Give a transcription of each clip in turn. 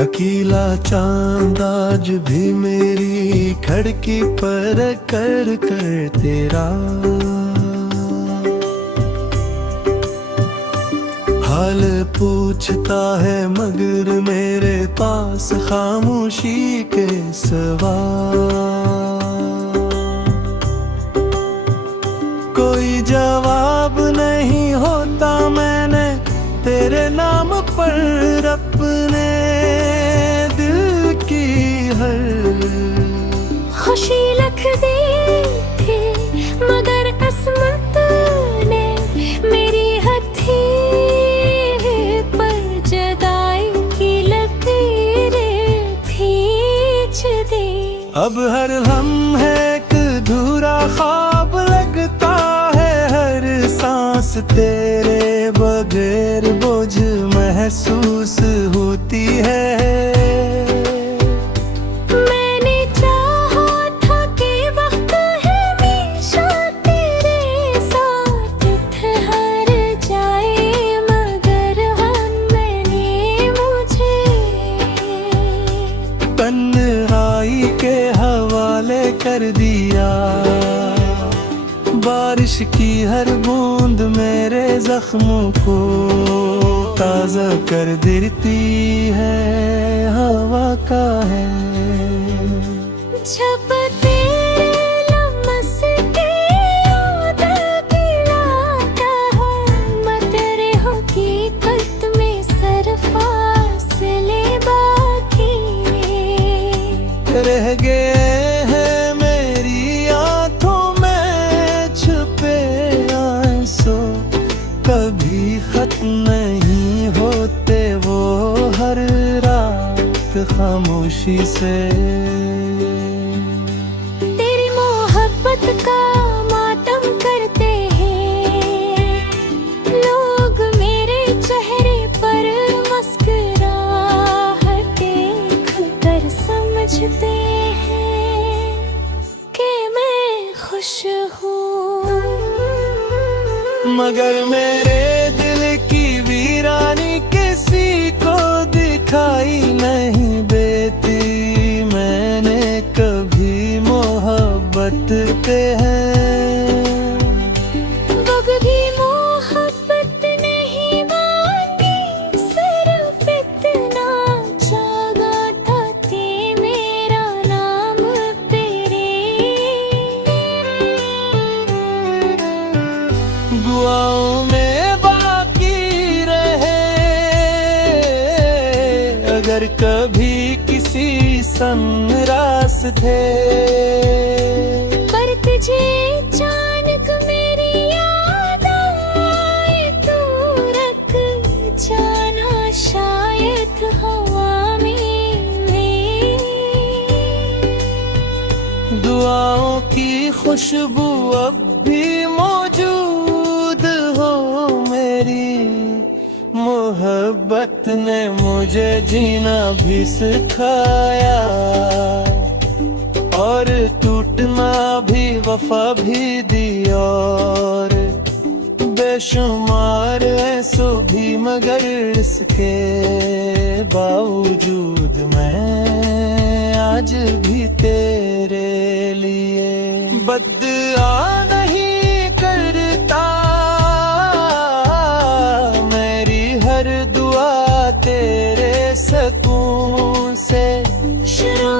अकेला चांद आज भी मेरी खिड़की पर कर कर तेरा हाल पूछता है, मगर मेरे पास खामोशी के सिवा कोई जवाब नहीं होता। मैंने तेरे नाम पर अपने दिल की हर खुशी लिख दी थी, मगर किस्मत ने मेरी हथी पर जुदाई की लकीरें खींच दी। अब हर लम्हे एक अधूरा ख्वाब लगता है, हर सांस तेरे बगैर बोझ महसूस होती है। मैंने चाहा था कि वक्त हमेशा तेरे साथ ठहर जाए, मगर हमने मुझे तन्हाई के हवाले कर दिया। बारिश की हर बूंद मेरे जख्मों को ताज़ा कर देती है, हवा का है। जब तेरे लम्स के याद दिलाता है, मैं तेरे हकीकत में सर फासले बाकी रह गए हैं मेरी आंखों में छुपे आंसू, कभी खत्म नहीं होते वो हर रात खामोशी से। तेरी मोहब्बत का मातम करते हैं लोग, मेरे चेहरे पर मुस्कुराहट देख कर समझते हैं कि मैं खुश हूँ। मगर मेरे दिल की वीरानी किसी को दिखाई नहीं देती। मैंने कभी मोहब्बत पे है, वो भी मोहब्बत नहीं मांगी, सिर्फ इतना चाहा था कि मेरा नाम तेरे दुआओं में बाकी रहे। अगर कभी किसी संग रास्ते पर तुझे अचानक मेरी याद आए, तू रख जाना शायद हवा में दुआओं की खुशबू अब भी मौजूद हो मेरी। मोहब्बत ने मुझे जीना भी सिखाया, और टूटना भी वफा भी दी, और बेशुमार ऐसो भी, मगर इसके बावजूद मैं आज भी तेरे लिए बद्दुआ नहीं करता। मेरी हर दुआ तेरे सुकून से शुरू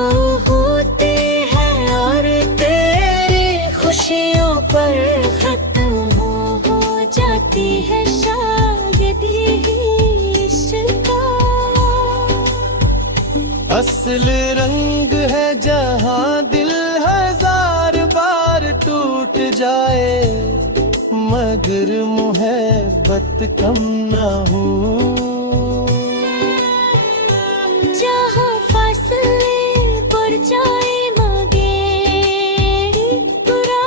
होते हैं और तेरी खुशियों पर खत्म हो जाती है शायद ही इश्क का असल रंग है। जहाँ दिल हजार बार टूट जाए, मगर मोहब्बत कम ना हो। जहाँ फासले बढ़ जाए, मगर पूरा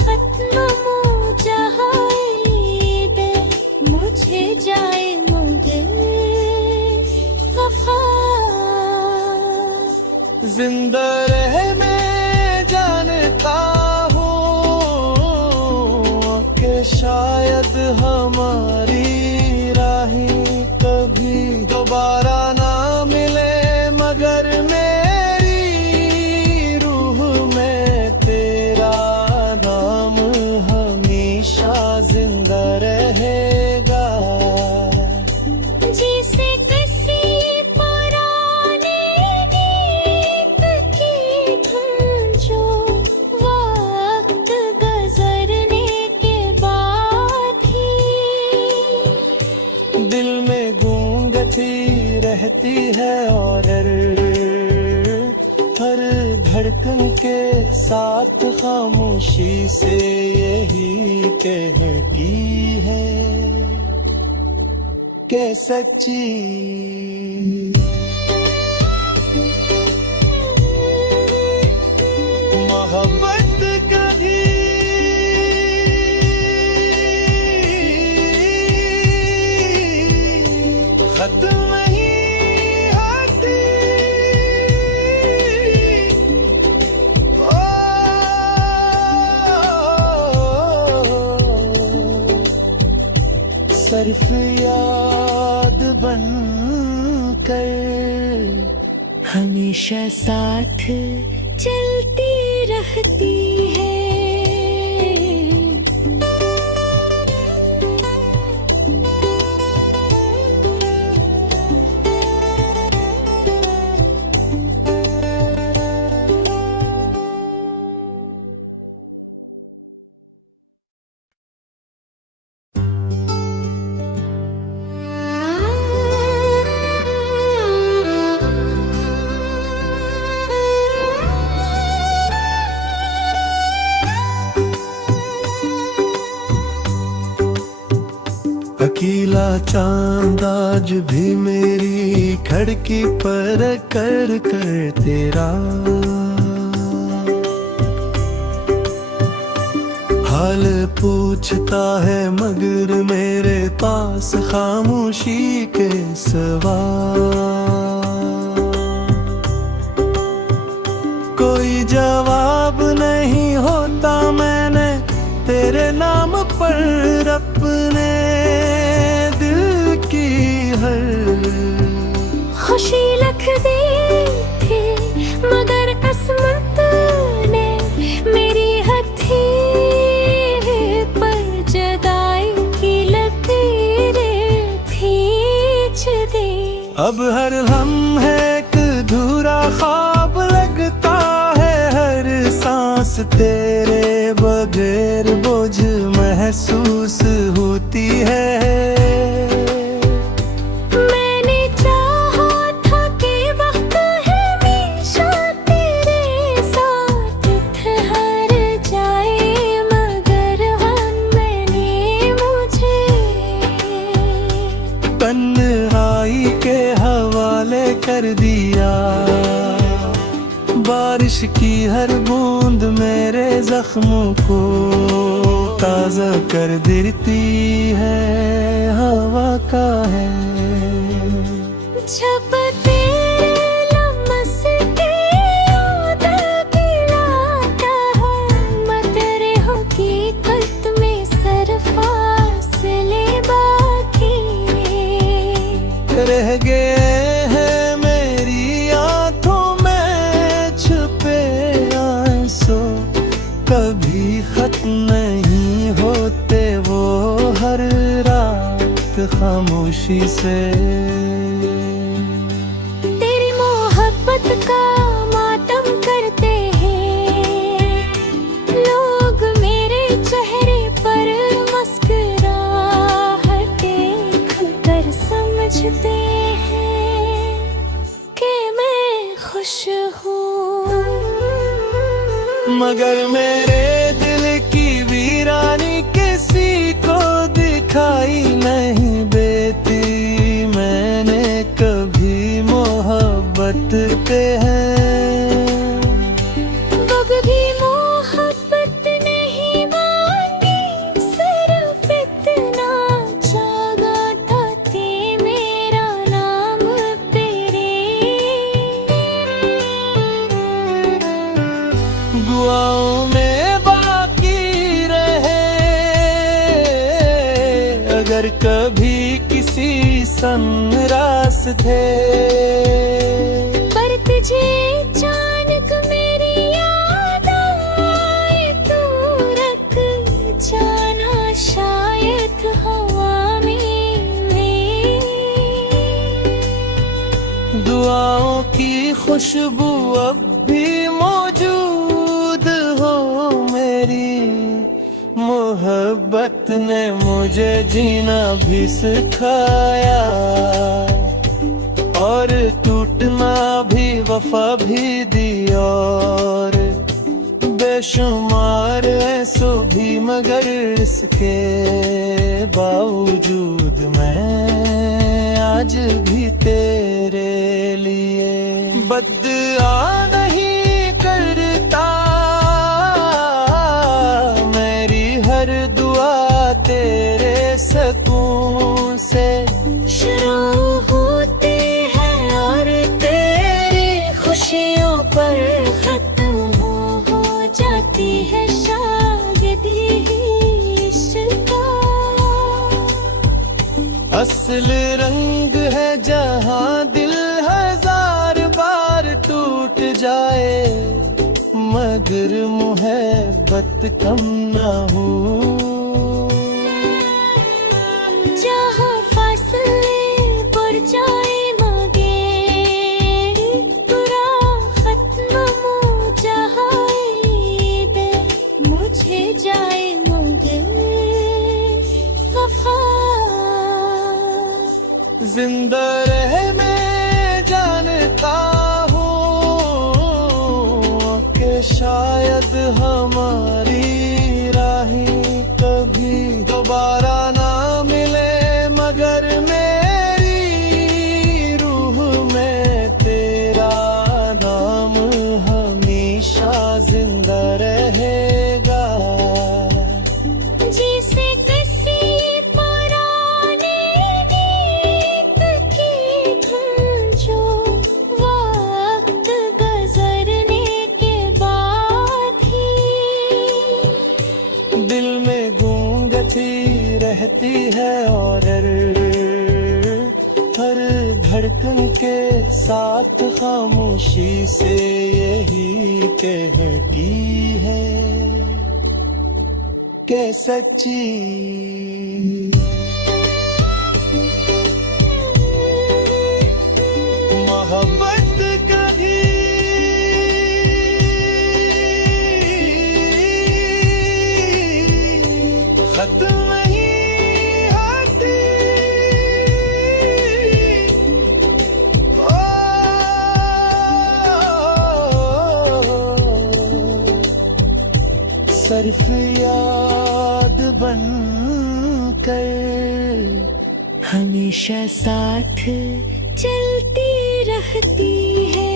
खत्म हो जाए, मुझे जाए मगर वफा। जिंदा रह मैं जानता हूँ कि शायद हमारी राहें कभी दोबारा ना मिले। साथी रहती है और हर धड़कन के साथ खामोशी से यही कहती है कि सच्ची मोहब्बत कभी खत्म नहीं होती। सिर्फ याद बन कर हमेशा साथ चलती रहती है। अकेला चांद आज भी मेरी खिड़की पर कर तेरा हाल पूछता है, मगर मेरे पास खामोशी के सिवा कोई जवाब नहीं होता। मैंने तेरे नाम पर अपने खुशी लिख दी थी, मगर किस्मत ने मेरी हथेली पर जुदाई की लकीरें खींच दी। अब हर लम्हे एक अधूरा ख्वाब लगता है, हर सांस तेरे बगैर बोझ महसूस होती है। तन्हाई के हवाले कर दिया, बारिश की हर बूंद मेरे जख्मों को ताज़ा कर देती है। हवा का है जब तेरे लम्स के याद दिलाता है, मैं तेरे हकीकत में सर फासले बाकी रह गए हैं मेरी आंखों में छुपे आंसू, कभी खत्म नहीं होते वो हर रात खामोशी से। तेरी मोहब्बत का मातम करते हैं लोग, मेरे चेहरे पर मुस्कुराहट देख कर समझते हैं कि मैं खुश हूँ। मगर मेरे दिल की वीरानी किसी को दिखाई नहीं देती। मैंने कभी मोहब्बत पे है, वो भी मोहब्बत नहीं मांगी, सिर्फ इतना चाहा था ते मेरा नाम तेरे। दुआओं में बाकी रहे अगर कभी किसी संग रास्ते, पर तुझे अचानक मेरी याद आए, तू रख जाना शायद हवा में। दुआओं की खुशबू अब भी मौजूद हो मेरी, मोहब्बत ने मुझे जीना भी सिखाया। टूटना भी वफा भी दी और बेशुमार ऐसो भी, मगर इसके बावजूद मैं आज भी तेरे लिए बद्दुआ नहीं करता। मेरी हर दुआ तेरे सुकून से शुरू होती है और तेरी खुशियों पर खत्म हो जाती है शायद ही इश्क का। असल रंग है जहाँ दिल हजार बार टूट जाए, मगर मुहब्बत कम ना हो। जहाँ फासले बढ़ जाए मगे पूरा खत्म हो जाए, मुझे जाए मगर वफा। जिंदा रह मैं जानता हूँ कि शायद हमारी राहें कभी दोबारा ना मिले, मगर मेरी रूह में तेरा नाम हमेशा जिंदा रहेगा। जिसे किसी पुराने गीत की धुन जो वक्त गुजरने के बाद ही दिल में गूंगती रहती है और हर धड़कन के साथ खामोशी से यही कहती है कि सच्ची मोहब्बत कभी खत्म नहीं होती। सिर्फ याद बन कर हमेशा साथ चलती रहती है।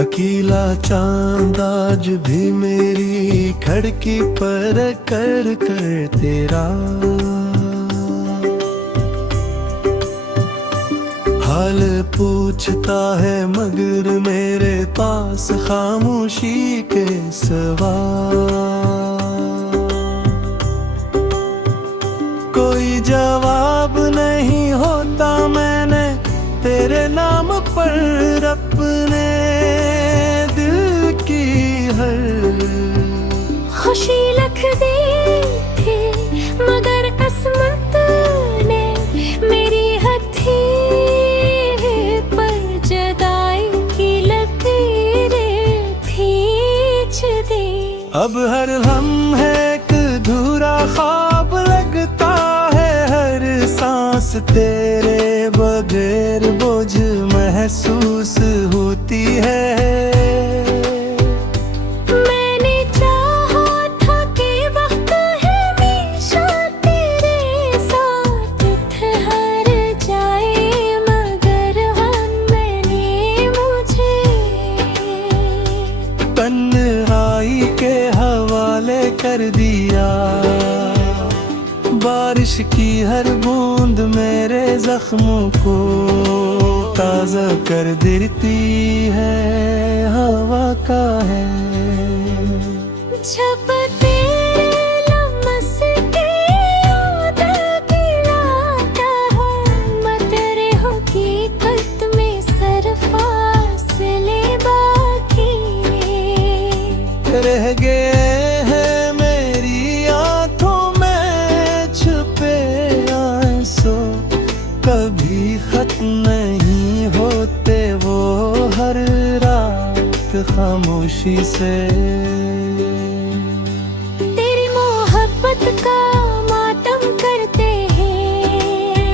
अकेला चांद आज भी मेरी खिड़की पर कर तेरा हाल पूछता है, मगर मेरे पास खामोशी के सिवा कोई जवाब नहीं होता। मैंने तेरे नाम पर अपने दिल की हर खुशी लिख दी थी, मगर किस्मत ने मेरी हथेली पर जुदाई की लकीरें खींच दी। अब हर लम्हे एक अधूरा ख्वाब लगता है, हर सांस तेरे बगैर बोझ महसूस होती है। मैंने चाहा था कि वक्त हमेशा तेरे साथ ठहर जाए, मगर मैंने मुझे तन्हाई के हवाले कर दिया। बारिश की हर बूंद मेरे जख्मों को ताज़ा कर देती है, हवा का है जब तेरे लम्स की याद दिला कभी खत्म नहीं होते वो हर रात खामोशी से। तेरी मोहब्बत का मातम करते हैं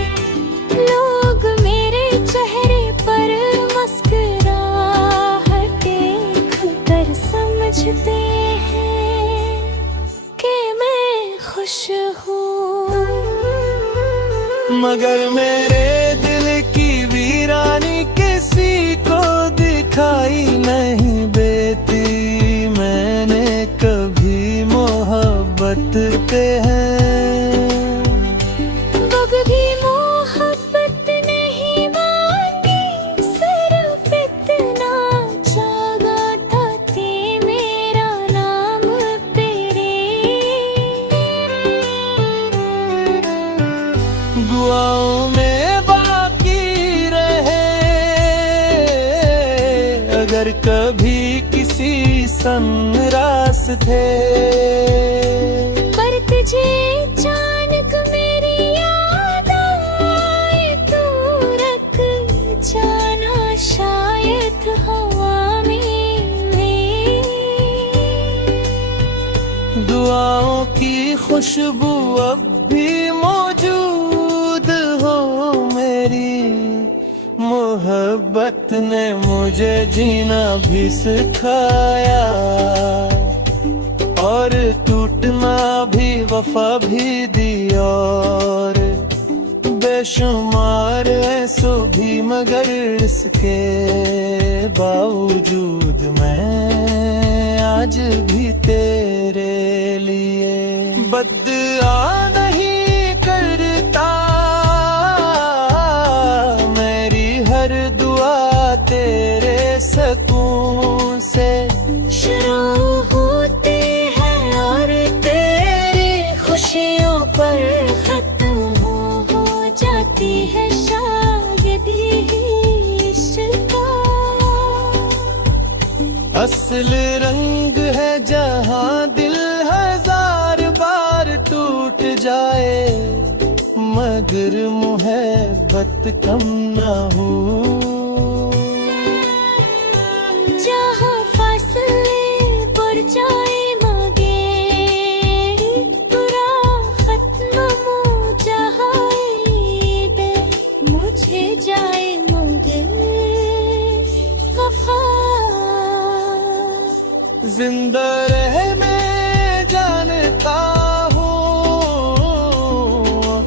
लोग, मेरे चेहरे पर मुस्कुराहट देख कर समझते हैं कि मैं खुश हूँ। मगर मेरे दिल की वीरानी किसी को दिखाई नहीं देती। मैंने कभी मोहब्बत पे है वो भी मोहब्बत नहीं मांगी, सिर्फ इतना जागा था ते मेरा नाम तेरे। दुआओं में बाकी रहे अगर कभी किसी संग रास्ते। पर तुझे अचानक मेरी याद आए, तू रख जाना शायद हवा में। दुआओं की खुशबू अब भी मौजूद हो मेरी। मोहब्बत ने मुझे जीना भी सिखाया और टूटना भी, वफा भी दी और बेशुमार ऐसो भी। मगर इसके बावजूद मैं आज भी तेरे लिए बद्दुआ नहीं करता। मेरी हर दुआ तेरे सुकून से शुरू होते हैं और तेरी खुशियों पर खत्म हो जाती है शायद ही इश्क का। असल रंग है जहां दिल हजार बार टूट जाए, मगर मोहब्बत कम ना हो। जहाँ फासले बढ़ जाए मगे पूरा खत्म हो जाए, मुझे जाए मगर वफा। जिंदा रह मैं जानता हूँ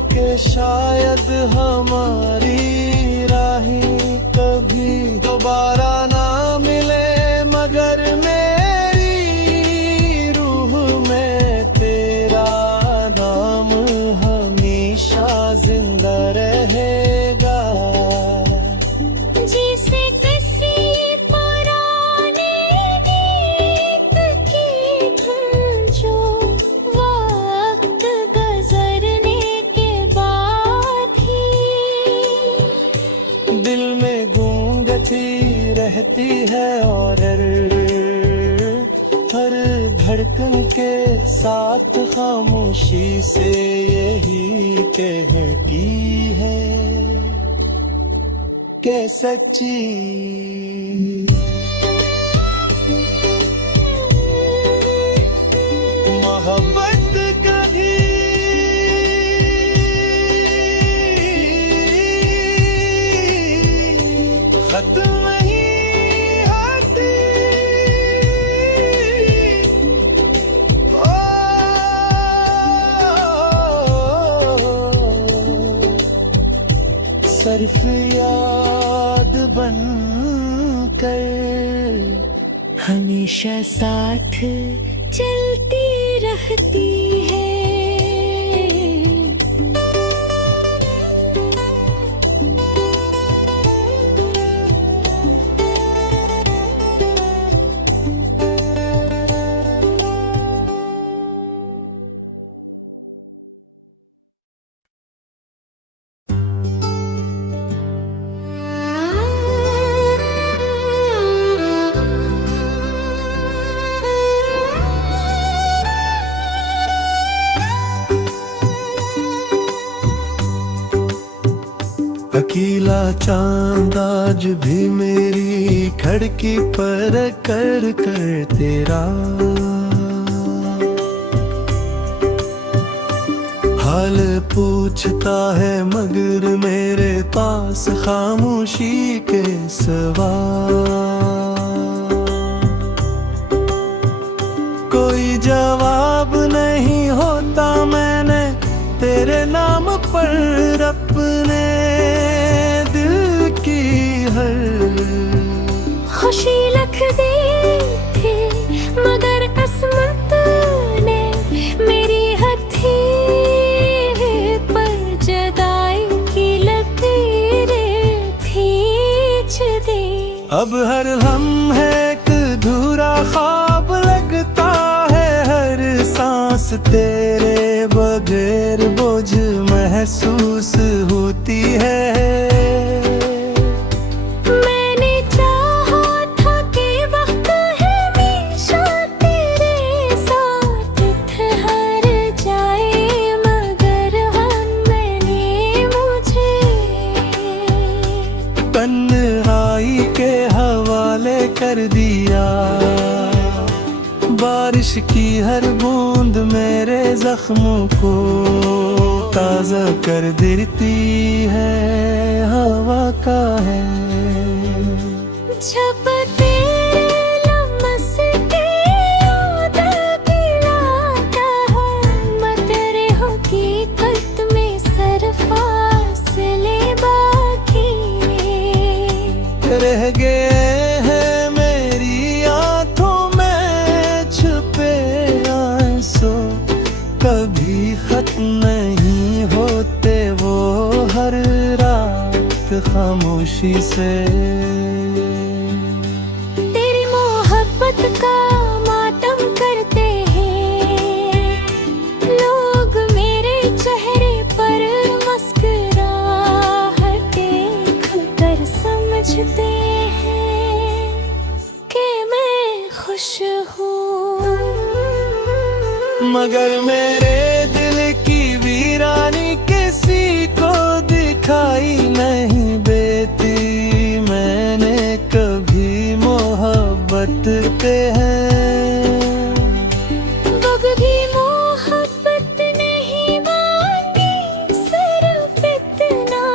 कि शायद हमारी राहें कभी दोबारा ना मिले, मगर मेरी रूह में तेरा नाम हमेशा जिंदा रहेगा। जिसे किसी पुराने गीत की धुन जो वक्त गुजरने के बाद ही दिल में गूंगती रहती है और हर धड़कन के साथ खामोशी से यही कहती है कि सच्ची मोहब्बत कभी खत्म नहीं होती। सिर्फ याद बन कर हमेशा साथ चलती रहती है। अकेला चांद आज भी मेरी खिड़की पर कर कर तेरा हाल पूछता है, मगर मेरे पास खामोशी के सिवा कोई जवाब नहीं होता। मैंने तेरे नाम पर अपने दिल की हर खुशी लिख दी थी, मगर किस्मत ने मेरी हथेली पर जुदाई की लकीरें खींच दी। अब हर लम्हे एक अधूरा ख्वाब लगता है, हर सांस तेरे बगैर बोझ महसूस होती है। मैंने चाहा था कि वक्त हमेशा तेरे साथ ठहर जाए, मगर हम ने मुझे तन्हाई के हवाले कर दिया। बारिश की हर बूंद मेरे जख्मों को ताज़ा कर देती है, हवा का है। जब तेरे लम्स के याद दिलाता है, मैं तेरे हकीकत में सर फासले बाकी रह गए हैं मेरी आंखों में छुपे आंसू, कभी खत्म नहीं होते वो हर रात खामोशी से। तेरी मोहब्बत का मातम करते हैं लोग, मेरे चेहरे पर मुस्कुराहट देख कर समझते हैं कि मैं खुश हूँ। मगर मेरे दिल की वीरानी किसी को दिखाई नहीं देती। मैंने कभी मोहब्बत पे है वग भी मोहब्बत नहीं मांगी, सिर्फ इतना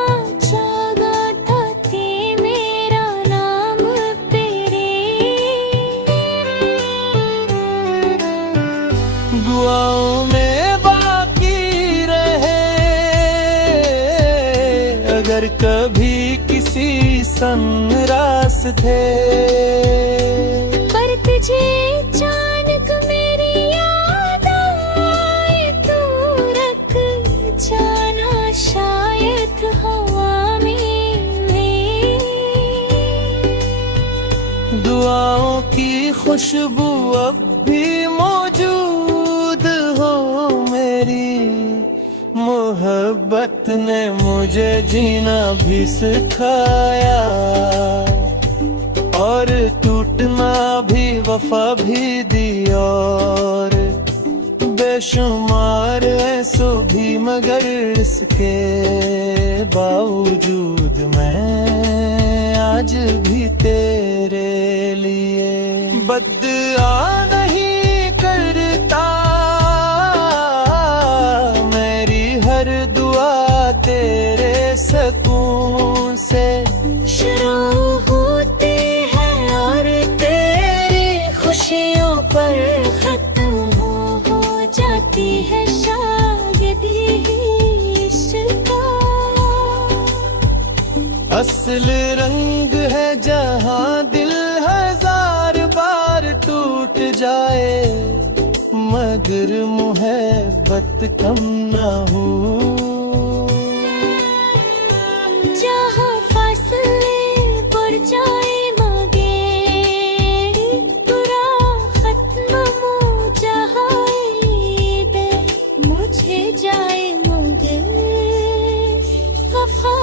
चाहा था कि मेरा नाम तेरे दुआओं में बाकी रहे। अगर कभी किसी संरास थे, पर तुझे अचानक मेरी याद आए, तू रख जाना शायद हवा में। दुआओं की खुशबू अब भी मौजूद हो मेरी। मोहब्बत ने मुझे जीना भी सिखाया, और टूटना भी वफा भी दी, और बेशुमार ऐसो भी, मगर इसके बावजूद मैं आज भी तेरे लिए बद्दुआ नहीं करता। मेरी हर दुआ तेरे सुकून से शुरू होते हैं और तेरी खुशियों पर खत्म हो जाती है शायद ही इश्क का। असल रंग है जहाँ दिल हजार बार टूट जाए, मगर मोहब्बत कम ना हो। जहाँ फासले बढ़ जाए मगे पूरा खत्म हो जाए, मुझे जाए मगे वफा।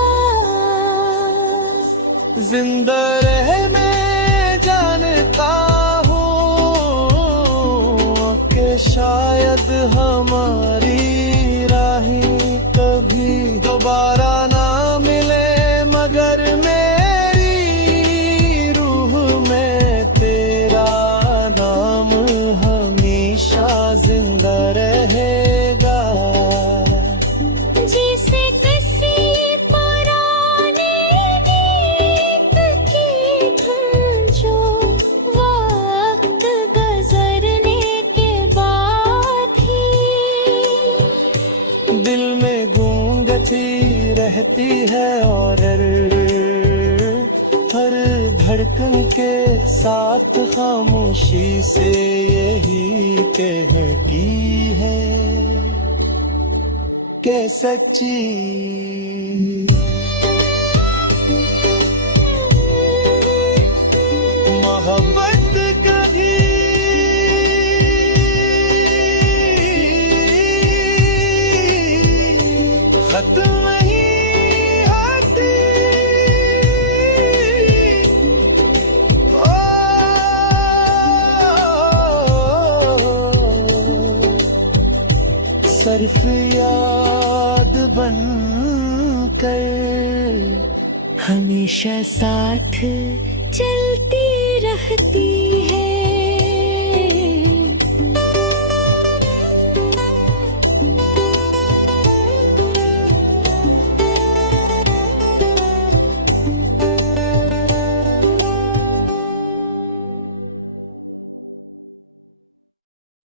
जिंदा रहने जानता हूँ कि शायद हमारी राहें कभी दोबारा ना मिले। बढ़ती रहती है और हर धड़कन के साथ खामोशी से यही कहती है कि सच्ची मोहब्बत कभी खत्म नहीं होती। सिर्फ याद बन कर हमेशा साथ चलती रहती है।